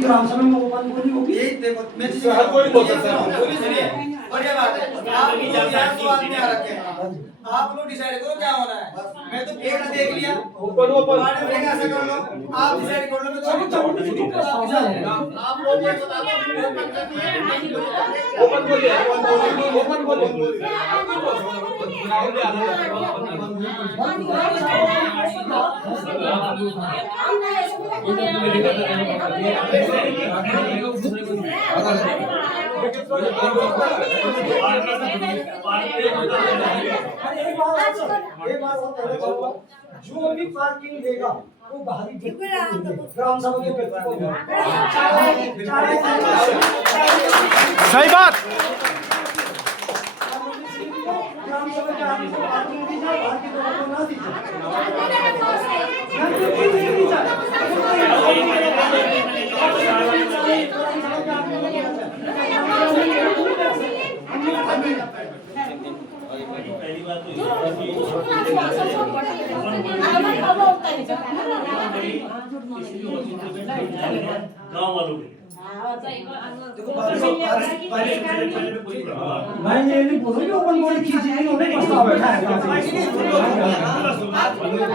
ग्राम सभा में ओपन बोली होगी। ये देखो मैं हर कोई बोल सकता है। बोली सुनिए बढ़िया बात है। आप लोग यहाँ तो आदमी आ रखे हैं, आप लोग डिसाइड करो क्या होना है। मैं तो एक देख लिया ओपन पार्टी में कैसे कर लो, आप डिसाइड कर लो। मैं तो आप लोग ये बता दो ओपन बोलिए ओपन बोलिए जो भी पार्किंग देगा वो बाहरी ग्राम सभा के व्यक्ति को सही बात। ग्राम सभा के आदमी को पार्किंग दी जाए, बाहर के लोगों को ना दी गाँव वालों के मैं ये नहीं बोल रही ओपन बोर्ड कीजिए, इन्होंने प्रस्ताव बैठाया।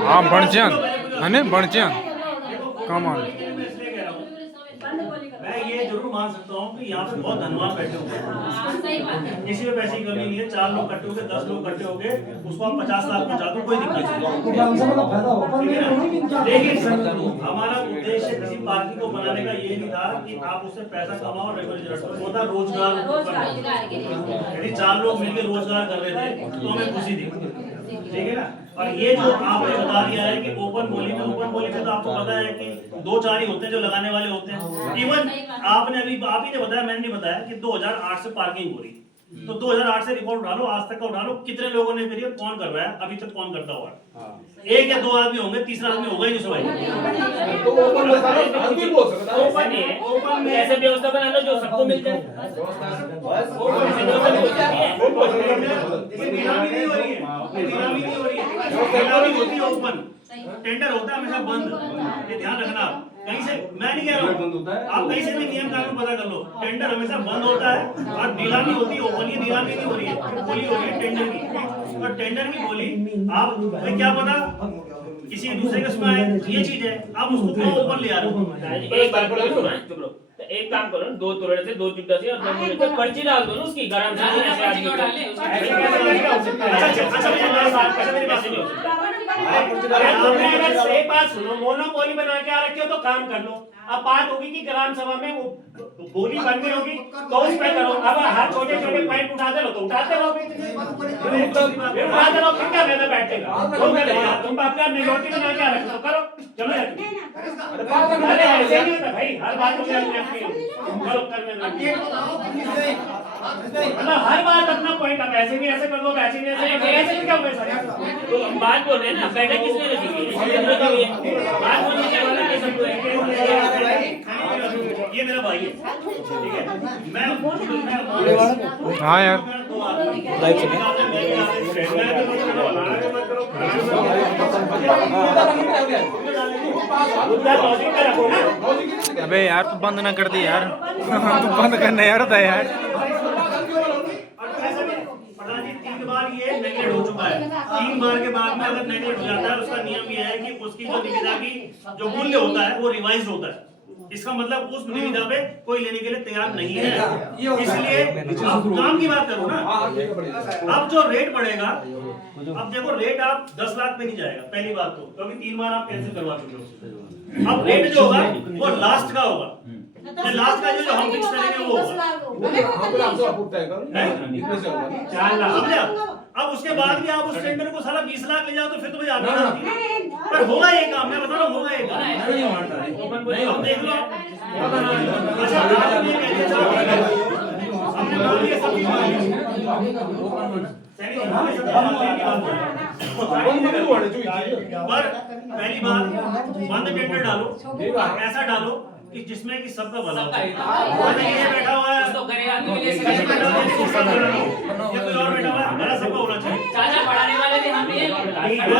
हाँ बढ़चियान है बढ़चियान कम ऑन। मैं ये जरूर मान सकता हूँ कि यहाँ पे बहुत धनवान बैठे हुए हैं, किसी में पैसे की कमी नहीं है। 4 लोग इकट्ठे हो गए, 10 लोग इकट्ठे हो गए, उसको आप 50 लाख पहुँचा दो, कोई दिक्कत नहीं। ग्राम सभा का फायदा होगा। लेकिन हमारा उद्देश्य किसी पार्टी को बनाने का ये नहीं था कि आप उससे पैसा कमाओ, होता रोजगार। यदि 4 लोग मिलकर रोजगार कर रहे थे तो हमें खुशी थी, ठीक है ना। और ये जो आपने बता दिया है कि ओपन बोली में तो आपको पता है कि 2-4 ही होते हैं जो लगाने वाले होते हैं। इवन आपने अभी आप ही ने बताया, मैंने नहीं बताया कि 2008 से पार्किंग हो रही, तो 2008 से रिकॉर्ड उठा लो, आज तक का उठा लो, कितने लोगों ने करी है, कौन कर रहा है, अभी तक कौन करता हुआ है। 1 या 2 आदमी होंगे, तीसरा आदमी होगा ही नहीं सवाई। तो ओपन बोलता है, हर कोई बोल सकता है। ओपन में ऐसे व्यवस्था बना लो जो सबको मिल जाए। नीलामी नहीं हो रही है, नीलामी नहीं हो रही है, नीलामी होती है ओपन, टेंडर होता है हमेशा बंद। ये ध्यान रखना। कहीं से मैं नहीं कह रहा हूँ, आप कहीं से भी नियम कानून पता कर लो, टेंडर हमेशा बंद होता है और नीलामी होती है ओपन। ये नीलामी नहीं हो रही है, बोली हो रही है टेंडर की। और टेंडर की बोली आप क्या पता किसी दूसरे के सुना है, ये चीज है, आप उसको क्यों ओपन ले आ रहे हो। एक बार बोलो सुना, चुप रहो। तो एक काम करो, 2 तोड़े से 2 चुट्टा से और 2 मुंह से पर्ची डाल दो ना उसकी गारंटी से ऐसे आदमी को डाल ले। अच्छा मेरी बात सुनो। एक बात सुनो, मोनोपोली बना के आ रखे हो तो काम कर लो। अब बात होगी कि ग्राम सभा में वो बोली बन गई होगी तो उस पे करो। अब हर छोटे-छोटे पॉइंट उठाते रहो तो उठाते रहो, उठाते रहो, फिर क्या फायदा बैठेगा। तुम अपना मेजोरिटी बना के आ रखे हो तो करो, चलो यार। अरे ऐसे नहीं होता भाई, हर बात को करो करने दो। मतलब हर बात अपना पॉइंट, आप ऐसे भी ऐसे कर लो, वैसे भी ऐसे क्या हुआ सर। तो हम बात बोल रहे हैं ना, बैठक किसने रखी है, बात बोलने के वाला ये सब है। ये मेरा भाई है, ठीक है। मैं हाँ यार अबे यार तू बंद ना कर दी यार तू बंद करना यार होता है यार। तीन बार ये नेगलेक्ट हो चुका है, 3 बार के बाद में अगर नेगलेक्ट हो जाता है उसका नियम ये है कि उसकी जो निविदा की जो मूल्य होता है वो रिवाइज होता है। इसका मतलब उस निविदा पे कोई लेने के लिए तैयार नहीं है। इसलिए आप काम की बात करो ना। अब जो रेट बढ़ेगा, अब देखो रेट आप 10 लाख पे नहीं जाएगा पहली बात तो, क्योंकि 3 बार आप कैंसिल करवा चुके हो। अब रेट जो होगा वो लास्ट का होगा, लास्ट का जो हम फिक्स करेंगे वो होगा 4 लाख। अब उसके बाद भी आप उस टेंडर को साला 20 लाख ले जाओ तो फिर तो भाई आपकी गलती है। पर होगा ये काम, मैं बता रहा हूँ होगा ये काम। अब देख लो हमने बोल दिया सब पर पहली बात बंद टेंडर डालो, ऐसा डालो कि जिसमें कि सबका भला हो। ये बैठा हुआ है तो करे आदमी के लिए कोई और बैठा हुआ है, भला सबका होना चाहिए। चाचा बढ़ाने वाले थे हम ये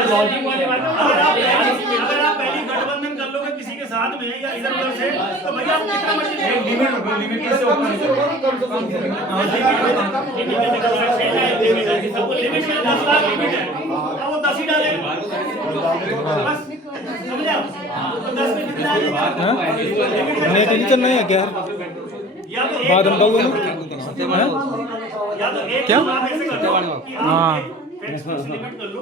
लॉजिक वाले बात। अगर आप पहली गठबंधन कर लोगे किसी के साथ में या इधर उधर से तो भैया आप कितना लिमिट कैसे होता है? सबको लिमिट में 10 लाख लिमिट है, अब वो 10 ही डालेगा बस, समझे आप? तो 10 में कितना है? नहीं टेंशन नहीं है क्या या तो बाद में बताओगे या तो एक क्या? काम ऐसे कर लो कि हाँ। आप फिक्स लिमिट कर लो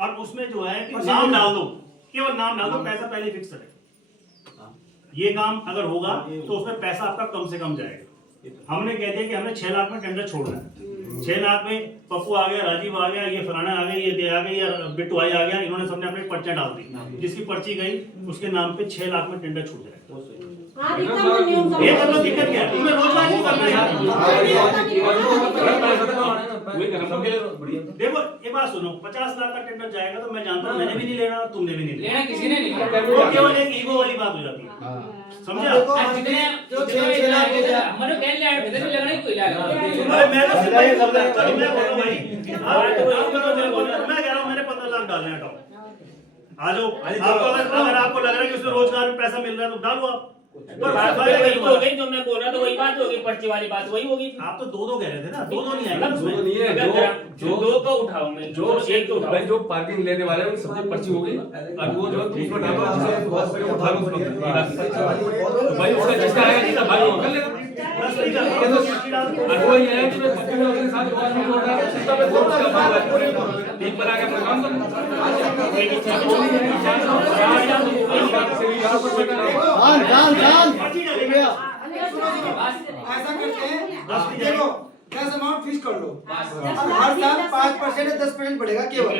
और उसमें जो है कि नाम डाल दो, केवल नाम डाल दो, पैसा पहले फिक्स है। ये काम अगर होगा तो उसमें पैसा आपका कम से कम जाएगा। हमने कह दिया कि हमने 6 लाख में टेंडर छोड़ना है, 6 लाख में पप्पू आ गया, राजीव आ गया, ये फलाना आ गया, ये दे आ गई, या बिट्टू आई आ गया, इन्होंने सबने अपनी पर्चा डाल दी, जिसकी पर्ची गई उसके नाम पे 6 लाख में टेंडर छूट जाएगा। ये कर लो, दिक्कत क्या है? तुम्हें रोजगार नहीं करना है। देखो एक बात सुनो, 50 लाख का टेंडर जाएगा तो मैं जानता हूँ मैंने भी नहीं लेना, तुमने भी नहीं लेना, किसी ने नहीं वो केवल एक ईगो वाली बात हो जाती है, समझे आप? अरे मैं तो सिर्फ वही बोल रहा हूँ, चलो मैं बोल रहा हूँ भाई, मैं कह रहा हूँ मैंने 15 लाख डालने हटाओ, आ जाओ। आपको अगर आपको लग रहा है कि उसमें रोजगार में पैसा मिल रहा है तो डालो आप। पर बात वही हो गई जो मैं बोल रहा था, वही बात होगी, पर्ची वाली बात वही होगी। आप तो दो कह रहे थे ना, दो नहीं आएगा उसमें। नहीं है, जो दो को उठाओ मैं, जो एक तो भाई जो पार्किंग लेने वाले हैं उनकी सबसे पर्ची होगी, अब वो जो उसमें डालो जिसे बहुत बड़े उठा लो उसमें भाई उसका जिसका आएगा जिसका भाई वो कर लेगा। वो ये है कि मैं छुट्टी में अपने साथ बहुत नहीं होता है, सिस्टम में थोड़ा सा बात एक पर आके अपना काम करना। ऐसा करते हैं, देखो 10 अमाउंट फिक्स कर लो, अब हर साल 5% या 10% बढ़ेगा केवल,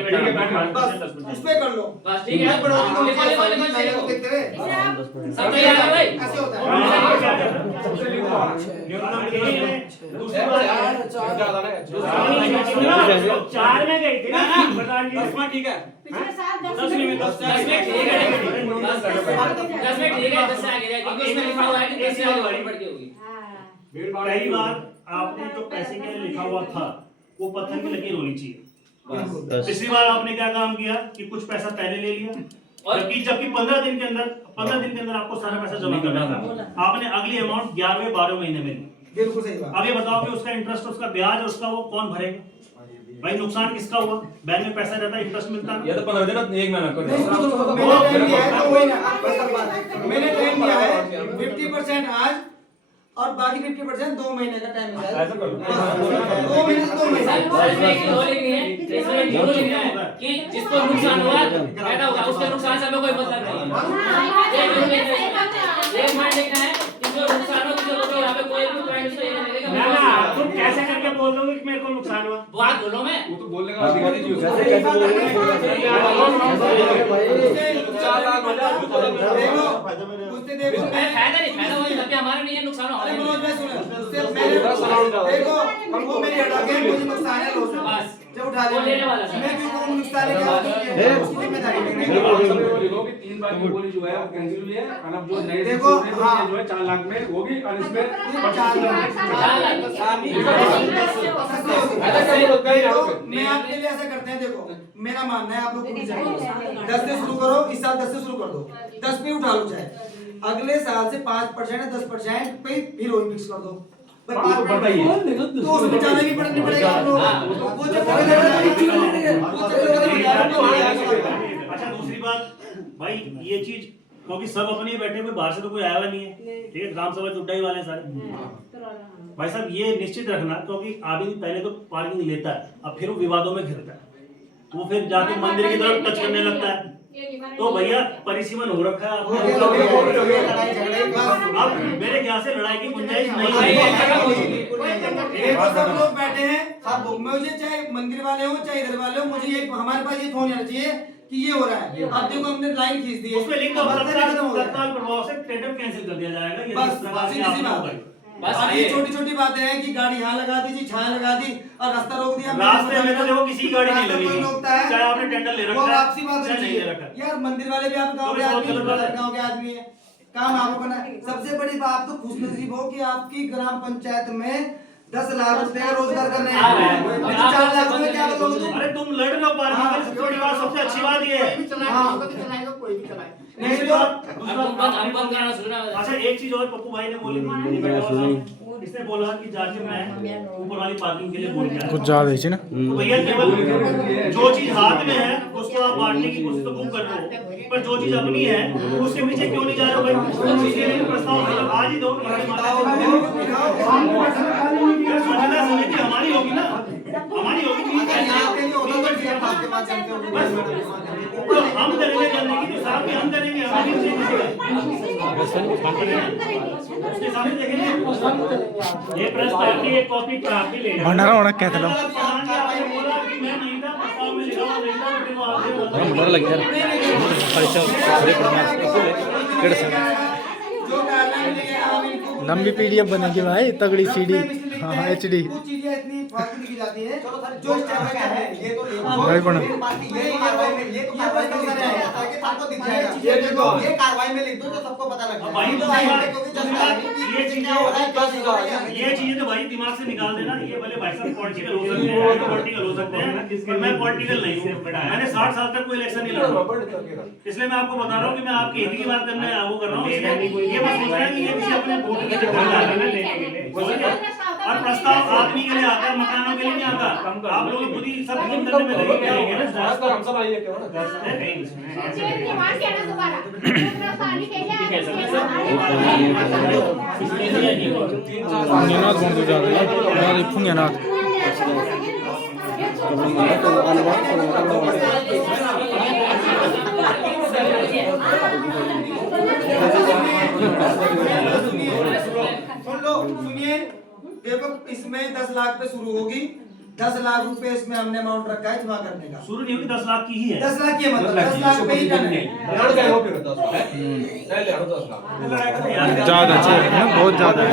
बस उस पे कर लो। बस ठीक है, बढ़ोतरी तो ऊपर से महीने को देखते हुए सब तैयार है भाई। ऐसे होता है। चार में गई थी ना प्रधान जी, ठीक है, 10 में 10 में ठीक है, 10 में ठीक है, 10 से आगे रहेगी, इसमें लिखा हुआ है कि 10 से आगे बढ़ के होगी। पहली बात, आपने जो पैसे के लिए लिखा हुआ था वो पत्थर की लकीर होनी चाहिए। पिछली बार आपने क्या काम किया कि कुछ पैसा पहले ले लिया, जबकि 15 दिन के अंदर आपको सारा पैसा जमा करना था, आपने अगली अमाउंट 11वें 12वें महीने में ली। बिल्कुल सही बात। अब ये बताओ कि उसका इंटरेस्ट, उसका ब्याज और उसका वो कौन भरेगा? भाई नुकसान किसका हुआ? बैंक में पैसा रहता है, इंटरेस्ट मिलता है। ये तो 15 दिन एक महीना कर मैंने टाइम दिया है 2 महीना, मैंने टाइम दिया है 50% आज और बाकी 50% 2 महीने का टाइम है। ऐसा करो 2 महीने से 2 महीने कि जिसको नुकसान हुआ पैदा होगा उसके नुकसान से हमें कोई मतलब नहीं है। एक माइंड देखना है जिसको नुकसान हो किसी को यहाँ पे कोई भी पॉइंट उसको ये नहीं देगा। ना तुम कैसे करके बोल दोगे कि मेरे को नुकसान हुआ? बात बोलो मैं वो तो बोलने का अधिकार ही नहीं होता। उससे देखो फायदा नहीं, फायदा वही तब हमारा नहीं है, नुकसान अरे हमारा मनोज भाई सुनो, देखो हमको मेरी हटा के मुझे नुकसान है लो बस जब उठा वो लेने वाला सर। मैं क्यों कहूं नुकसान है क्या उसकी जिम्मेदारी नहीं। 3 बार की बोली जो है वो कैंसिल हुई है और अब जो नए देखो, हाँ। जो है 4 लाख में होगी और इसमें 4 लाख मैं आपके लिए ऐसा करते हैं, देखो मेरा मानना है आप लोग खुद जाइए 10 से शुरू करो, इस साल 10 से शुरू कर दो, 10 पे उठा लो, चाहे अगले साल से 5% या 10% पे फिर वही फिक्स कर दो। तो उसमें जाना भी पड़ेगा आप लोग, वो जब अच्छा दूसरी बात भाई, ये चीज क्योंकि सब अपने बैठे हुए, बाहर से तो कोई आया हुआ नहीं है, ठीक है, ग्राम सभा चुट्टा ही वाले सारे भाई साहब, ये निश्चित रखना क्योंकि आदमी पहले तो पार्किंग लेता है, अब फिर वो विवादों में घिरता है, वो फिर जाके मंदिर की तरफ टच करने लगता है, तो भैया परिसीमन हो रखा है आपको। अब मेरे ख्याल से लड़ाई की गुंजाइश नहीं है। सब लोग बैठे हैं, मुझे चाहे मंदिर वाले हो चाहे इधर वाले हो, मुझे ये हमारे पास ये फोन आना चाहिए कि ये हो रहा है। अब देखो हमने लाइन खींच दी है, उसमें लिख दो तत्काल प्रभाव से टेंडर कैंसिल कर दिया जाएगा। ये बस सीधी बात है। बस अब ये छोटी-छोटी बातें हैं कि गाड़ी यहाँ लगा दी जी, छाया लगा दी और रास्ता रोक दिया। रास्ते में तो देखो किसी की गाड़ी नहीं लगी, कोई रोकता है, चाहे आपने टेंडर ले वो रखा है आपसी बात चाहे नहीं ले रखा है। यार मंदिर वाले भी आप गाँव के आदमी, गाँव के आदमी है, काम आपको करना है। सबसे बड़ी बात तो खुशनसीब हो कि आपकी ग्राम पंचायत में 10 लाख रुपए का रोजगार कर रहे हैं। 4 लाख रुपए क्या करोगे तुम? अरे तुम लड़ रहे हो पार्किंग के लिए, सबसे बड़ी बात, सबसे अच्छी बात ये है। कोई भी चलाएगा, कोई भी चलाए। नहीं तो हम बंद कराना सुना अच्छा एक चीज और पप्पू भाई ने बोली थी, इसने बोला कि जाके मैं ऊपर वाली पार्किंग के लिए बोल के कुछ ज्यादा है ना तो भैया केवल जो चीज हाथ में है उसको आप बांटने की कोशिश तो खूब कर रहे हो, पर जो चीज अपनी है उसके पीछे क्यों नहीं जा रहे हो भाई? इसके लिए प्रस्ताव मतलब आज ही दो। स्वच्छता समिति हमारी होगी ना, हमारी होगी। तो हम करेंगे करने की, तो साहब भी हम करेंगे, हमारी उसके सामने देखेंगे। ये प्रस्ताव की एक कॉपी प्राप्त ले भंडारा होना कहते लोग बड़ा लग यार लंबी पीडीएफ बनेगी भाई, तगड़ी सीडी। हाँ HD कुछ चीजें इतनी फालतू लिखी जाती हैं जो इस टाइप का है, ये तो भाई बना ये देखो ये कार्रवाई में लिख दो जो सबको पता लगे। भाई ये चीजें तो भाई दिमाग से निकाल देना। ये भले भाई साहब पॉलिटिकल हो सकते हैं, पॉलिटिकल हो सकते हैं, पर मैं पॉलिटिकल नहीं हूँ। मैंने 60 साल तक कोई इलेक्शन नहीं लड़ा, इसलिए मैं आपको बता रहा हूँ कि मैं आपकी हिंदी की बात करने वो कर रहा हूँ। ये बस सोच रहा है कि ये किसी अपने वोट के चक्कर में आ रहा है लेने के लिए। और प्रस्ताव आदमी के लिए आता है, मकानों के लिए नहीं आता। आप लोग खुद ही सब खत्म करने में लगे क्या होंगे ना। हम सब आइए क्यों 풍년아 정도 자네 나리 풍년아 सुन लो, सुनिए, देखो इसमें 10 लाख पे शुरू होगी। 10 लाख रुपए इसमें हमने अमाउंट रखा है जमा करने का। शुरू नहीं होगी, 10 लाख की ही है। 10 लाख की मतलब 10 लाख पे ही डन है। ज्यादा चाहिए ना, बहुत ज्यादा है।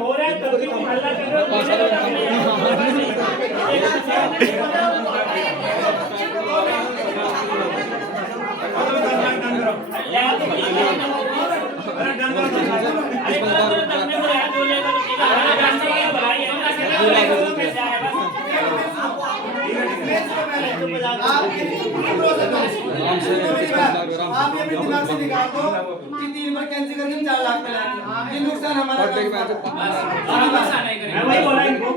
हो रहा है तब भी तुम हल्ला कर आप ये भी दिमाग से निकाल दो कि 3 बार कैंसिल करके हम 4 लाख पे लाएंगे। ये नुकसान हमारा मैं वही बोला इनको।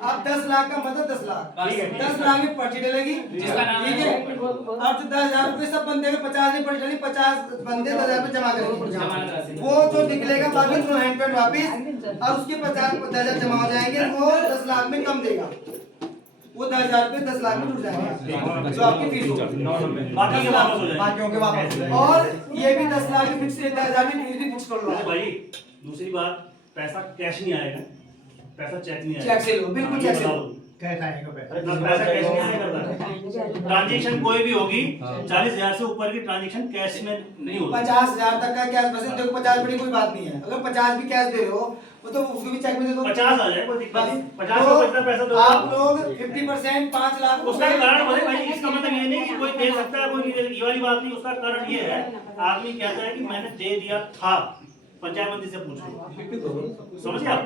अब 10 लाख का मतलब 10 लाख 10 लाख में पर्ची डलेगी, ठीक है। अब 10,000 रुपए सब बंदे में 50 नहीं पर्ची डली, 50 बंदे 10,000 रुपए जमा करेंगे। वो जो निकलेगा बाकी तो हैंड पेड वापिस, और उसके 50,000 जमा हो जाएंगे। वो 10 लाख में कम देगा, वो 10,000 रुपए 10 लाख में जुड़ जाएंगे जो आपकी फीस होगी, बाकी के वापस हो जाएंगे। बाकियों के वापस। और ये भी 10 लाख में फिक्स 10,000 में फीस भी फिक्स कर लो भाई। दूसरी बात, पैसा कैश नहीं आएगा, पैसा चेक नहीं आएगा। चेक से लो, बिल्कुल चेक से लो। कैसा आएगा पैसा? पैसा कैश नहीं आएगा। ट्रांजैक्शन कोई भी होगी 40,000 से ऊपर की ट्रांजैक्शन कैश में नहीं होगी। 50,000 तक का कैश वैसे देखो 50 बड़ी कोई बात नहीं है। अगर 50 भी कैश दे रहे हो वो तो उसको भी चेक में दे दो। 50 आ जाए, कोई दिक्कत नहीं। 50 तो को कितना पैसा दो आप लोग 50% 5 लाख उसका कारण बोले भाई, इसका मतलब ये नहीं कि कोई दे सकता है कोई नहीं दे, ये वाली बात नहीं। उसका कारण ये है, आदमी कहता है कि मैंने दे दिया था, पंचायत मंत्री से पूछो, समझ गया?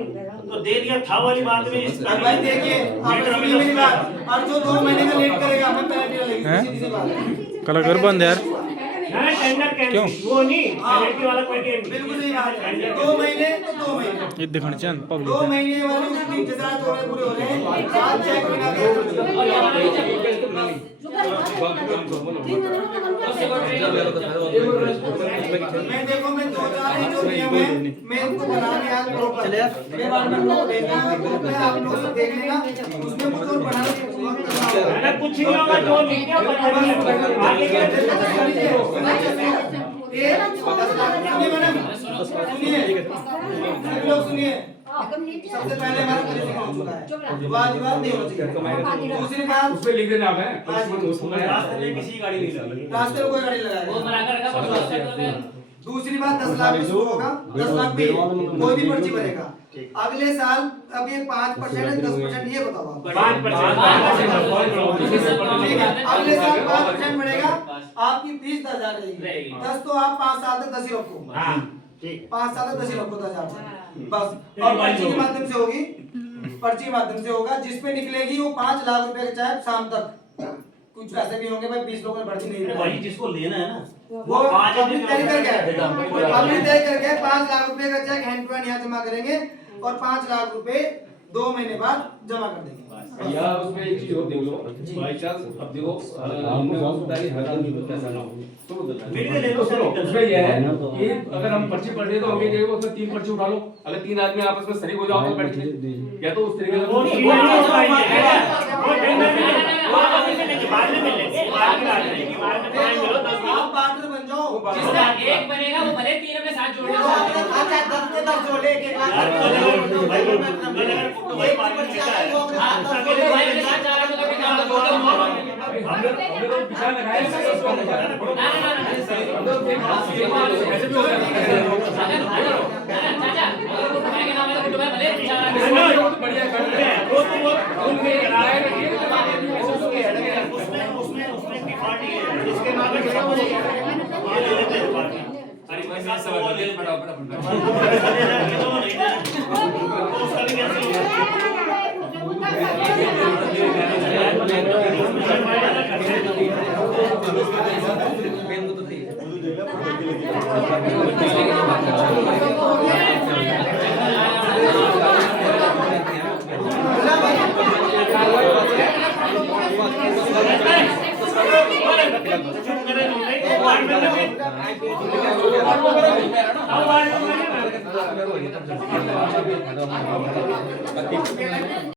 तो दे दिया था वाली बात में भाई देखिए, आप सुनिए मेरी बात। और जो 2 महीने का लेट करेगा हमें पेनल्टी लगेगी, सीधी सी बात है। कल घर बंद है यार, टेंडर कैंसिल वो नहीं, पेनल्टी वाला कोई गेम नहीं। बिल्कुल सही बात है। 2 महीने तो 2 महीने, ये देखना चाहिए 2 पब्लिक महीने वाले उसके इंतजार हो रहे पूरे हो रहे हैं। साथ चेक बिना मैं देखो मैं 2-4 जो नियम है मैं इनको बनाने आज प्रॉपर मैं बार में लोग भेजना है, आप लोग सब देख लेना, उसमें कुछ और बढ़ाने की अरे कुछ नहीं होगा, जो लिख दिया आगे के ये 10 लाख सुनिए मैडम, सुनिए सब लोग सुनिए। सबसे पहले हमारा पॉलिसी हो चुका है, वाद नहीं होना चाहिए। दूसरी बात उसपे लिख देना आप है, रास्ते में किसी गाड़ी नहीं लगी, रास्ते में कोई गाड़ी लगाएगा। वो बनाकर रखा। दूसरी बात 10 लाख में शुरू होगा, 10 लाख पे कोई भी पर्ची बनेगा। अगले साल अब ये 5% है 10% ये बताओ आप। 5%। ठीक है, अगले साल 5% बढ़ेगा, आपकी फीस 10,000 रहेगी। 10 तो आप 5 साल तक 10 ही रखो। हाँ ठीक। 5 साल तक 10 ही रखो 10,000। बस। और पर्ची के माध्यम से होगी, पर्ची के माध्यम से होगा, जिसपे निकलेगी वो 5 लाख रुपए का चाहे शाम तक। कुछ ऐसे भी होंगे भाई 20 लोगों ने पर्ची नहीं भाई जिसको लेना है ना वो आपने तय कर गया, आपने तय कर गया 5 लाख रुपए का चेक हैंड टू हैंड यहाँ जमा करेंगे और 5 लाख रुपए 2 महीने बाद जमा कर देंगे। या उसमें एक चीज और देख लो, बाई चांस अब देखो हमने हो सकता है 1000 रुपए पैसा ना हो तो फिर ले लो, सुनो, उसमें ये है कि अगर हम पर्ची पढ़ रहे तो हमें कहेगा उसमें 3 पर्ची उठा लो, अगर 3 आदमी आपस में शरीक हो जाओ तो बैठ के, या तो उस तरीके वो से चीज़ नहीं पाएंगे, वो टेंडर में वो ऑफिस में लेके बाद में मिल लेंगे, बाद की बात है कि बाद में टाइम मिलो 10 मिनट। आप पार्टनर बन जाओ, जिसका एक बनेगा वो भले तीनों में साथ जोड़ दो। अच्छा 10 के 10 जोड़े एक एक यार भाई पार्टी लेता है अकेले भाई के साथ जा रहा तो कभी काम जोड़ दो। हमने तो पिछा लगाया ना ऐसे भी हो जाता है चाचा मैं के नाम में तो भले बेचारा तो बढ़िया करते हैं वो उनके राय रखिए ऐसे तो है उसमें डिफॉल्ट ये है इसके नाम पे सब ये ले लेते हैं पार्टी। अरे भाई साहब सब ले फटाफट तो उसका भी कैसे अब